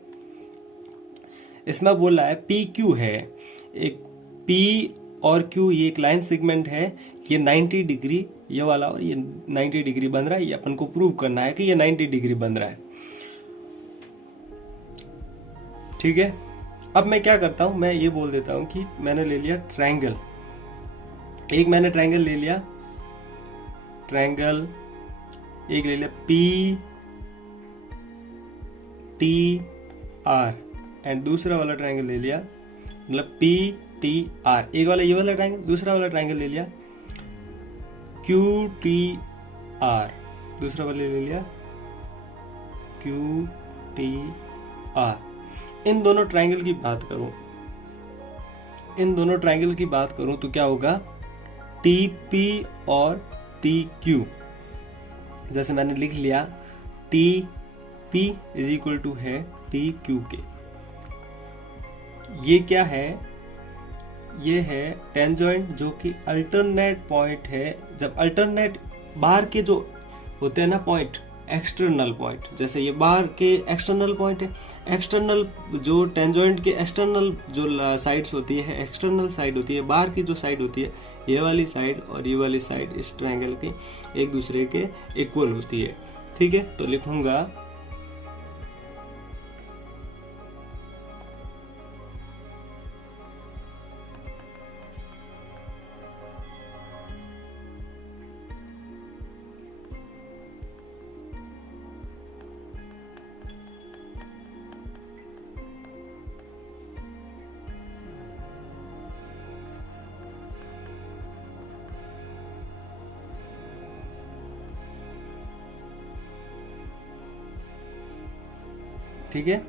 इसमें बोल रहा है पी क्यू है, एक पी और क्यू ये एक लाइन सेगमेंट है, ये 90 डिग्री ये वाला और ये 90 डिग्री बन रहा है, ये अपन को प्रूव करना है कि ये 90 डिग्री बन रहा है। ठीक है, अब मैं क्या करता हूं, मैं ये बोल देता हूं कि मैंने ले लिया ट्रायंगल, एक मैंने ट्रायंगल ले लिया, ट्रायंगल एक ले लिया पी टी आर, एंड दूसरा वाला ट्रायंगल ले लिया मतलब पी टी आर, एक वाला ये वाला ट्रायंगल, दूसरा वाला ट्रायंगल ले लिया क्यू टी आर, दूसरा वाला ले लिया क्यू टी आर। इन दोनों ट्रायंगल की बात करूं, इन दोनों ट्रायंगल की बात करूं तो क्या होगा, टी पी और टी क्यू, जैसे मैंने लिख लिया T P is equal to है टी क्यू के। ये क्या है, ये है टेंजेंट जो कि अल्टरनेट पॉइंट है। जब अल्टरनेट बाहर के जो होते हैं ना पॉइंट, एक्सटर्नल पॉइंट, जैसे ये बाहर के एक्सटर्नल पॉइंट है, एक्सटर्नल जो टेंजेंट के एक्सटर्नल जो साइड्स होती है, एक्सटर्नल साइड होती है, बाहर की जो साइड होती है, ये वाली साइड और ये वाली साइड इस ट्रायंगल के एक दूसरे के इक्वल होती है। ठीक है, तो लिखूंगा ठीक है,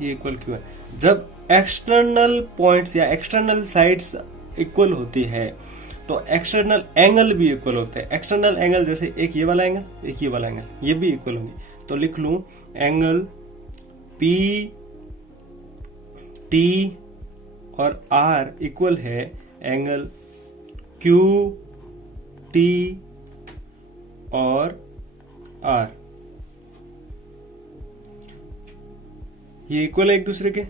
ये इक्वल क्यों है, जब एक्सटर्नल पॉइंट्स या एक्सटर्नल साइड्स इक्वल होती है तो एक्सटर्नल एंगल भी इक्वल होते हैं। एक्सटर्नल एंगल जैसे एक ये वाला एंगल, एक ये वाला एंगल, ये भी इक्वल होंगे। तो लिख लूं एंगल पी टी और आर इक्वल है एंगल क्यू टी और आर, ये इक्वल है एक दूसरे के।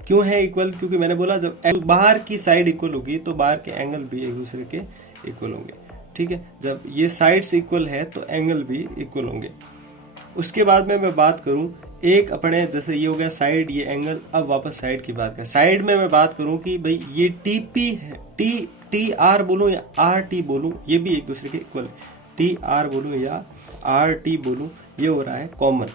क्यों है इक्वल, क्योंकि मैंने बोला जब बाहर की साइड इक्वल होगी तो बाहर के एंगल भी एक दूसरे के इक्वल होंगे। ठीक है, जब ये साइड्स इक्वल है तो एंगल भी इक्वल होंगे। उसके बाद में मैं बात करूं, एक अपने जैसे ये हो गया साइड, ये एंगल, अब वापस साइड की बात करें। साइड में मैं बात करूं कि भाई ये टी पी है, टी आर बोलूं या आर टी बोलूं, ये भी एक दूसरे के इक्वल है। टी आर बोलूं या आर टी बोलूं, ये हो रहा है कॉमन,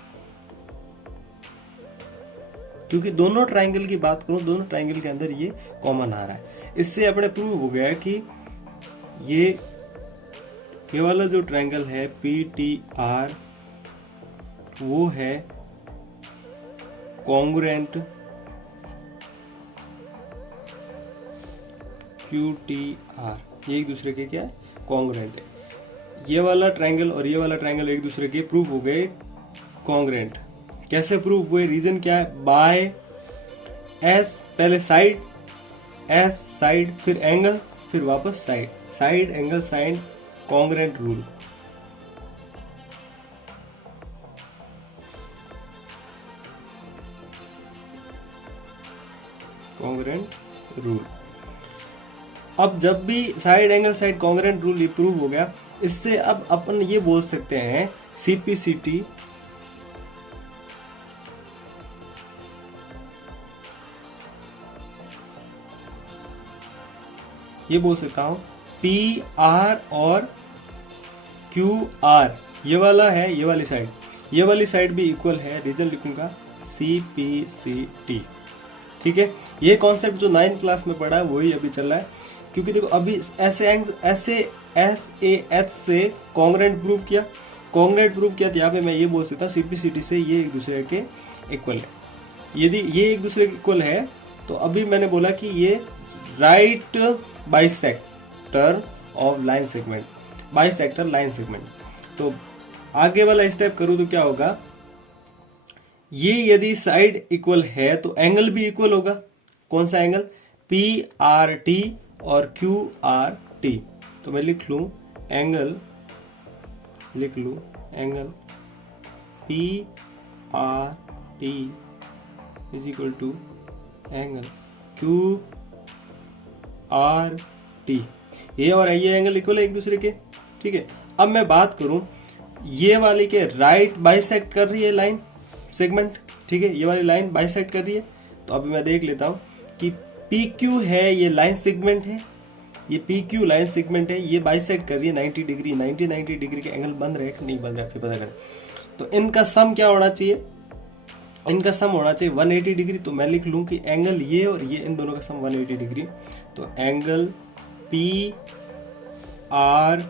क्योंकि दोनों ट्रायंगल की बात करूं, दोनों ट्रायंगल के अंदर ये कॉमन आ रहा है। इससे अपने प्रूव हो गया कि ये वाला जो ट्रायंगल है पी टी आर वो है कॉन्ग्रुएंट क्यू टी आर, ये एक दूसरे के क्या है, कॉन्ग्रुएंट है। ये वाला ट्रायंगल और ये वाला ट्रायंगल एक दूसरे के प्रूव हो गए कॉन्ग्रुएंट। कैसे प्रूव हुए, रीजन क्या है, बाय एस, पहले साइड, एस साइड, फिर एंगल, फिर वापस side, side angle sine congruent rule. Congruent rule. अब जब भी side angle side congruent rule prove हो गया, इससे अब अपन ये बोल सकते हैं सीपीसीटी ये बोल सकता हूं पी आर और क्यू आर, ये वाला है, ये वाली साइड भी इक्वल है, रीजन लिखूंगा सी पी सी टी। ठीक है, ये कॉन्सेप्ट जो 9th क्लास में पढ़ा है वही अभी चल रहा है, क्योंकि देखो अभी ऐसे एस ए एच से कॉन्ग्रुएंट प्रूव किया, तो यहाँ पे मैं ये बोल सकता हूँ सीपीसीटी से ये एक दूसरे के इक्वल है। यदि ये एक दूसरे के इक्वल है तो अभी मैंने बोला कि ये right bisector of line segment, bisector line segment. तो आगे वाला स्टेप करूं तो क्या होगा, ये यदि साइड इक्वल है तो एंगल भी इक्वल होगा। कौन सा एंगल, पी आर टी और क्यू आर टी। तो मैं लिख लूं angle P R T is equal to angle Q R T. ये और ये एंगल इक्वल है एक दूसरे के, ठीक है। अब मैं बात करूं, ये वाली के राइट बाइसेक्ट कर रही है लाइन सेगमेंट, ठीक है। ये वाली लाइन बाइसेक्ट कर रही है, तो अभी मैं देख लेता हूं कि पी क्यू है, ये लाइन सेगमेंट है, ये पी क्यू लाइन सेगमेंट है, ये बाइसेक्ट कर रही है 90 डिग्री। 90 डिग्री के एंगल बन रहे हैं कि नहीं बन रहे, फिर पता करें। तो इनका सम क्या होना चाहिए, इनका सम होना चाहिए 180 डिग्री। तो मैं लिख लूं कि एंगल ये और ये, इन दोनों का सम 180 डिग्री। तो angle P R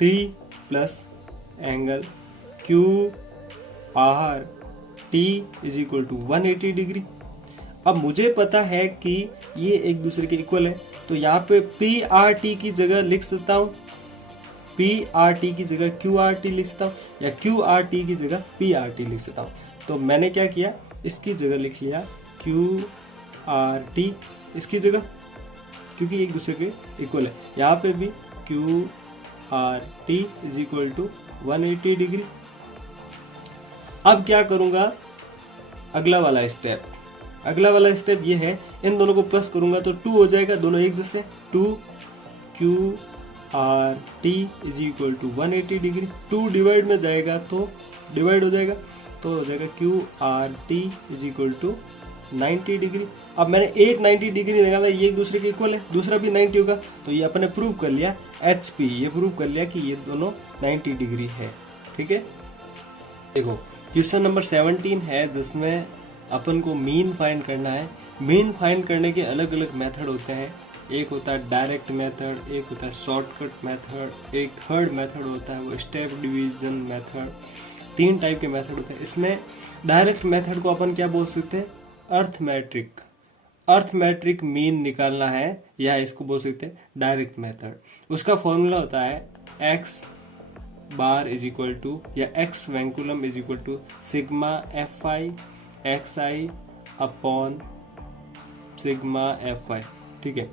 T plus angle Q R T is equal to 180 degree. अब मुझे पता है कि ये एक दूसरे के इक्वल है, तो यहाँ पे पी आर टी की जगह लिख सकता हूँ, पी आर टी की जगह क्यू आर टी लिख सकता हूँ, या क्यू आर टी की जगह पी आर टी लिख सकता हूँ। तो मैंने क्या किया, इसकी जगह लिख लिया क्यू आर टी इसकी जगह, क्योंकि एक दूसरे के इक्वल है। यहाँ पे भी Q R T is equal to 180 degree. अब क्या करूंगा, अगला वाला स्टेप ये है, इन दोनों को प्लस करूंगा तो 2 हो जाएगा, दोनों एक जैसे। 2 Q R T is equal to 180 degree. 2 divide में जाएगा तो डिवाइड हो जाएगा, तो हो जाएगा Q R T is equal to 90 degree. अब मैंने एक 90 डिग्री निकाला, ये एक दूसरे के इक्वल है, दूसरा भी 90 होगा, तो ये अपने प्रूव कर लिया HP, ये प्रूव कर लिया कि ये दोनों 90 डिग्री है, ठीक है। देखो क्वेश्चन नंबर 17 है, जिसमें अपन को मीन फाइंड करना है। मीन फाइंड करने के अलग अलग मेथड होते हैं, एक होता है डायरेक्ट मेथड, एक होता है शॉर्टकट मेथड, एक थर्ड मेथड होता है वो स्टेप डिवीजन मेथड। 3 टाइप के मेथड होते हैं। इसमें डायरेक्ट मेथड को अपन क्या बोल सकते हैं, अर्थमेट्रिक मीन निकालना है, या इसको बोल सकते हैं डायरेक्ट मेथड। उसका फॉर्मूला होता है x bar is equal to, या x vinculum is equal to sigma fi xi upon sigma fi, ठीक है।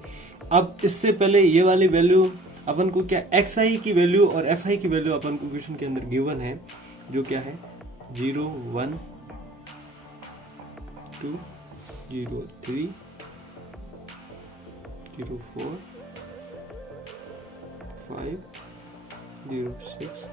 अब इससे पहले ये वाली वैल्यू अपन को क्या, xi की वैल्यू और fi की वैल्यू अपन को क्वेश्चन के अंदर गिवन है, जो क्या है 0 1 2 0 3 0 4 5 0 6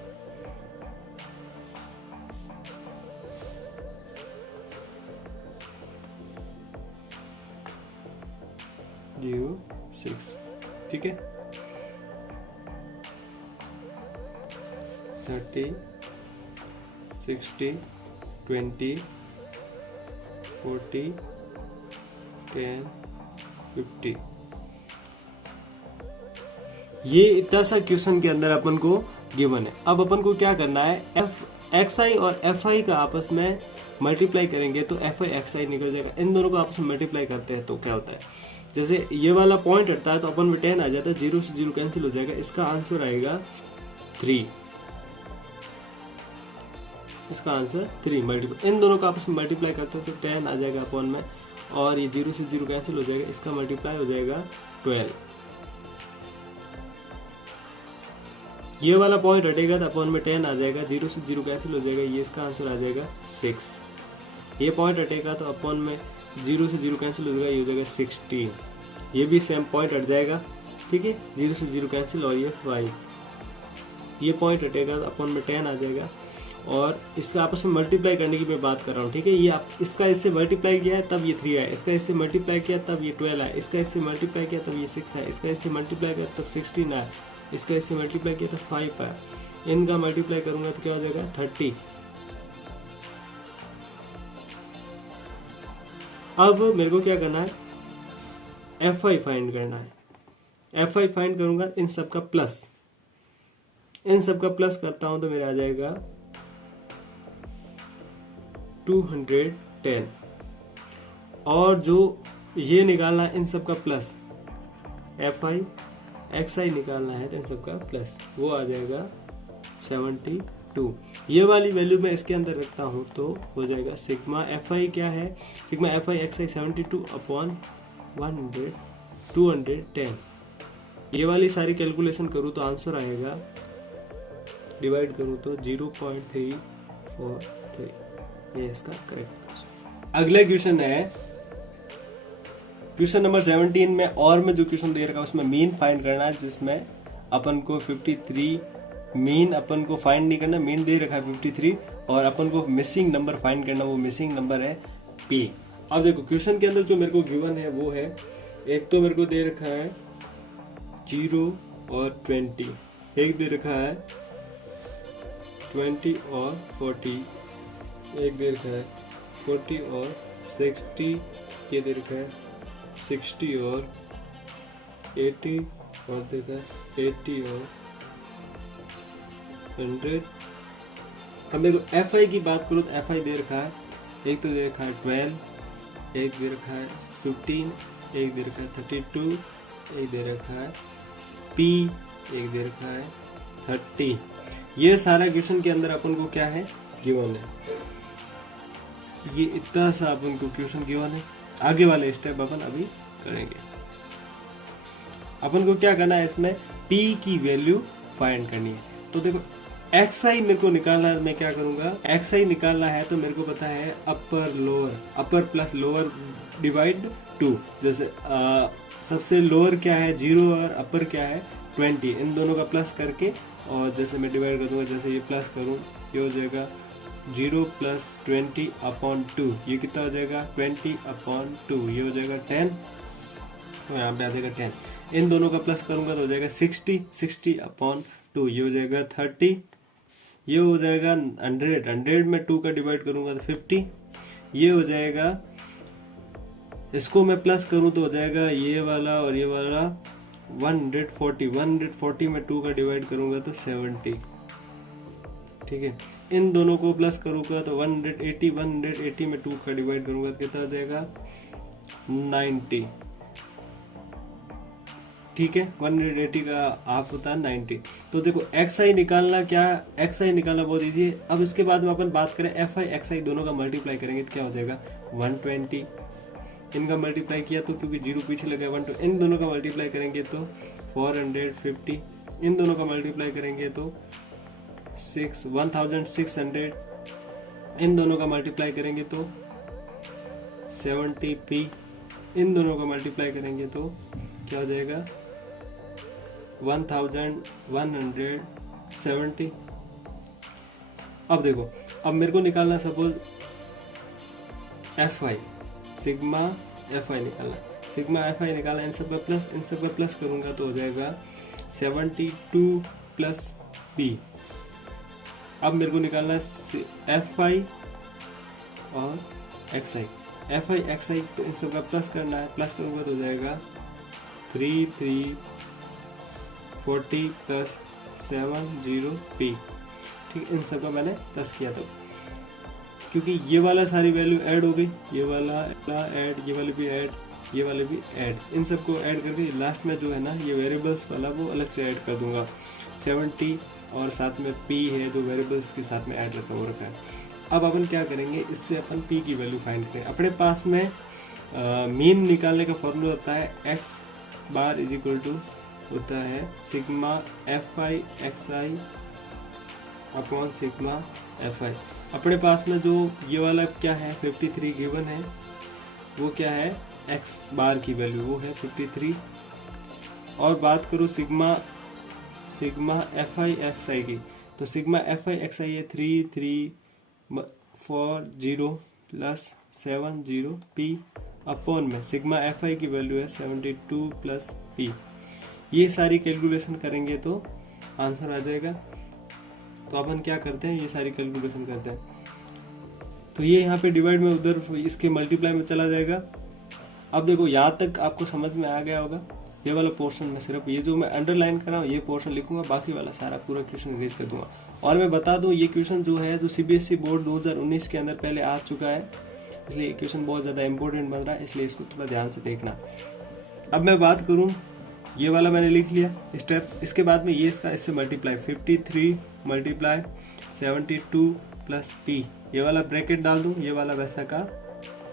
0 6, ठीक है। 30 60 20 40 10 50। ये इतना सा क्वेश्चन के अंदर अपन को गिवन है। अब अपन को क्या करना है, xi और fi का आपस में मल्टीप्लाई करेंगे तो fi xi निकल जाएगा। इन दोनों को आपस में मल्टीप्लाई करते हैं तो क्या होता है, जैसे ये वाला पॉइंट हटता है तो अपन में 10 आ जाता है, 0 से 0 कैंसिल हो जाएगा। इसका आंसर आएगा 3, इसका आंसर 3 मल्टीप्लाई। इन दोनों को आपस में मल्टीप्लाई करते हैं तो 10 आ जाएगा अपॉन में, और ये 0 से 0 कैंसिल हो जाएगा, इसका मल्टीप्लाई हो जाएगा 12। ये वाला पॉइंट हटेगा तो अपॉन में 10 आ जाएगा, 0 से 0 कैंसिल हो जाएगा, ये इसका आंसर आ जाएगा 6। ये पॉइंट हटेगा तो अपॉन में 0 से 0 कैंसिल हो जाएगा, ये हो जाएगा 16। ये भी सेम पॉइंट हट जाएगा, ठीक है, 0 से 0 कैंसिल, और ये 5। ये पॉइंट हटेगा तो अपॉन में 10 आ जाएगा, और इसका आपस में मल्टीप्लाई करने की मैं बात कर रहा हूँ, ठीक है। ये इसका इससे मल्टीप्लाई किया है तब ये 3 आया, इसका इससे मल्टीप्लाई किया तब ये 12 आया, इसका इससे मल्टीप्लाई किया तब ये 6 आया, इसका इससे मल्टीप्लाई किया तब 16 आया, इसका इससे मल्टीप्लाई किया तब 5 आया। इनका मल्टीप्लाई करूंगा तो क्या हो जाएगा 30। अब मेरे को क्या करना है, fi फाइंड करना है। fi फाइंड करूंगा, इन सब का प्लस, इन सब का प्लस करता हूं तो मेरा आ जाएगा 210, और जो ये निकालना है इन सब का प्लस, fi xi निकालना है तो इन सब का प्लस, वो आ जाएगा 72। ये वाली वैल्यू मैं इसके अंदर रखता हूँ तो हो जाएगा सिग्मा fi क्या है, सिग्मा fi xi 72 अपॉन 100 210। ये वाली सारी कैलकुलेशन करूँ तो आंसर आएगा, डिवाइड करूँ तो 0.34 ये इसका करेक्ट। अगला क्वेश्चन है क्वेश्चन नंबर 17 में, और में जो क्वेश्चन दे रखा है उसमें मीन फाइंड करना है, जिसमें अपन को 53 मीन अपन को फाइंड नहीं करना, मीन दे रखा है 53 और अपन को मिसिंग नंबर फाइंड करना, वो मिसिंग नंबर है P। अब देखो क्वेश्चन के अंदर जो मेरे को गिवन है वो है, एक तो मेरे को दे रखा है 0 और 20, एक दे रखा है 20 और 40, एक दे रखा है 40 और 60, ये दे रखा है 60 और 80, और दे रखा है 80 और 100। अब मेरे को FI की बात करूँ तो FI दे रखा है, एक तो दे रखा है 12, एक दे रखा है 15, एक दे रखा है 32, एक दे रखा है P, एक दे रखा है 30। ये सारा क्वेश्चन के अंदर अपन को क्या है गिवन है, ये इतना सा अपन को क्वेश्चन गिवन है। आगे वाले स्टेप अपन अभी करेंगे। अपन को क्या करना है, इसमें P की वैल्यू फाइंड करनी है। तो देखो XI मेरे को निकालना है, मैं क्या करूंगा, XI निकालना है तो मेरे को पता है अपर लोअर, अपर प्लस लोअर डिवाइड 2। जैसे सबसे लोअर क्या है 0 और अपर क्या है 20, इन दोनों का प्लस करके और जैसे मैं डिवाइड कर दूंगा, जैसे ये प्लस करूँ ये हो जाएगा 0 प्लस 20 अपॉन 2, ये कितना हो जाएगा 20 अपॉन 2, ये हो जाएगा 10, तो यहाँ पे आ जाएगा 10। इन दोनों का प्लस करूंगा तो हो जाएगा 60 अपॉन 2, ये हो जाएगा 30, ये हो जाएगा 100 में 2 का डिवाइड करूंगा तो 50, ये हो जाएगा, इसको मैं प्लस करूं तो हो जाएगा ये वाला और ये वाला 140 में 2 का डिवाइड करूंगा तो 70, ठीक है। इन दोनों को प्लस करूंगा तो 180 में 2 का डिवाइड करूंगा तो कितना आ जाएगा 90, ठीक है। 180 का हाफ होता है 90। तो देखो XI निकालना, क्या XI निकालना बहुत ईजी है। अब इसके बाद में अपन बात करें FI XI दोनों का मल्टीप्लाई करेंगे तो क्या हो जाएगा 120, इनका मल्टीप्लाई किया तो क्योंकि 0 पीछे लगा 120, इन दोनों का मल्टीप्लाई करेंगे तो 450, इन दोनों का मल्टीप्लाई करेंगे तो 1600, इन दोनों का मल्टीप्लाई करेंगे तो 70p, इन दोनों का मल्टीप्लाई करेंगे तो क्या हो जाएगा 1170। अब देखो, अब मेरे को निकालना सपोज FI, सिग्मा FI निकालना, सिग्मा FI निकालना, इन सब का प्लस करूंगा तो हो जाएगा 72 प्लस P। अब मेरे को निकालना है FI और XI, FI XI, तो इन सब का प्लस करना है, प्लस करूंगा तो हो जाएगा 3340 प्लस 70p, ठीक। इन सब का मैंने प्लस किया तो क्योंकि ये वाला सारी वैल्यू ऐड हो गई, ये वाला ऐड, ये वाली भी ऐड, ये वाले भी ऐड, इन सबको ऐड करके लास्ट में जो है ना ये वेरिएबल्स वाला वो अलग से ऐड कर दूंगा 70, और साथ में p है जो वेरिएबल्स के साथ में ऐड रखा है। अब अपन क्या करेंगे, इससे अपन p की वैल्यू फाइंड करें। अपने पास में मीन निकालने का फॉर्मूला होता है x bar is equal to होता है sigma FI XI upon sigma FI। अपने पास में जो ये वाला क्या है 53 गिवन है, वो क्या है x बार की वैल्यू वो है 53। और बात करूँ सिग्मा FI XI की, तो सिग्मा FI XI है 3340 प्लस 70p अपॉन में सिग्मा FI की वैल्यू है 72 प्लस p। ये सारी कैलकुलेशन करेंगे तो आंसर आ जाएगा। तो अपन क्या करते हैं, ये सारी कैलकुलेशन करते हैं, तो ये यहाँ पे डिवाइड में उधर इसके मल्टीप्लाई में चला जाएगा। अब देखो यहाँ तक आपको समझ में आ गया होगा। ये वाला पोर्शन में सिर्फ ये जो मैं अंडरलाइन कर रहा हूँ ये पोर्शन लिखूंगा, बाकी वाला सारा पूरा क्वेश्चन रिवाइज कर दूंगा। और मैं बता दूं ये क्वेश्चन जो है जो CBSE बोर्ड 2019 के अंदर पहले आ चुका है, इसलिए क्वेश्चन बहुत ज़्यादा इंपॉर्टेंट बन रहा है, इसलिए इसको थोड़ा ध्यान से देखना। अब मैं बात करूं, ये वाला मैंने लिख लिया स्टेप, इसके बाद में ये इसका इससे मल्टीप्लाई 53 मल्टीप्लाई 72 प्लस p, ये वाला ब्रैकेट डाल दूं, ये वाला वैसा का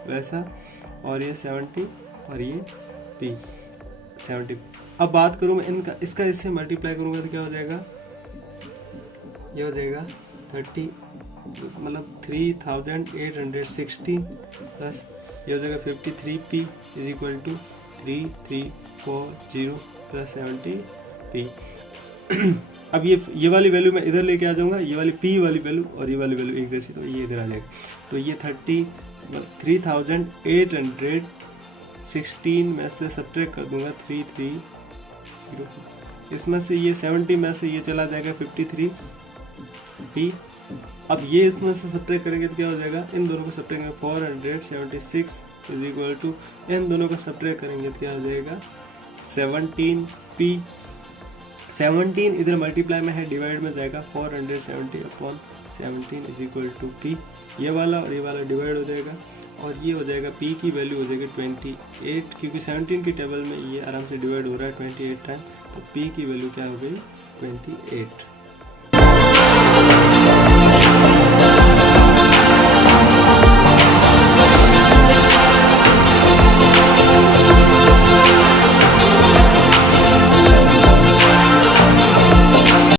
वैसा, और ये 70 और ये p 70। अब बात करूं मैं इनका, इसका इससे मल्टीप्लाई करूंगा तो क्या हो जाएगा, ये हो जाएगा 30 मतलब 3816 प्लस ये हो जाएगा 53p is equal to 3340 plus 70p। अब ये वाली वैल्यू मैं इधर लेके आ जाऊंगा, ये वाली p वाली वैल्यू और ये वाली वैल्यू एक जैसी, तो ये इधर आ जाएगा। तो ये 3816 में से सब्ट्रैक्ट कर दूंगा 33, इसमें से ये 70 में से ये चला जाएगा 53p। अब ये इसमें से सब्ट्रैक्ट करेंगे तो क्या हो जाएगा, इन दोनों को सब्ट्रैक्ट करेंगे 476 इज इक्वल टू, इन दोनों को सब्ट्रैक्ट करेंगे तो क्या हो जाएगा 17p। 17 इधर मल्टीप्लाई में है, डिवाइड में जाएगा 470/17 इज इक्वल टू p। ये वाला और ये वाला डिवाइड हो जाएगा और ये हो जाएगा p की वैल्यू हो जाएगी 28, क्योंकि 17 की टेबल में ये आराम से डिवाइड हो रहा है 28 टाइम, तो p की वैल्यू क्या हो गई 28।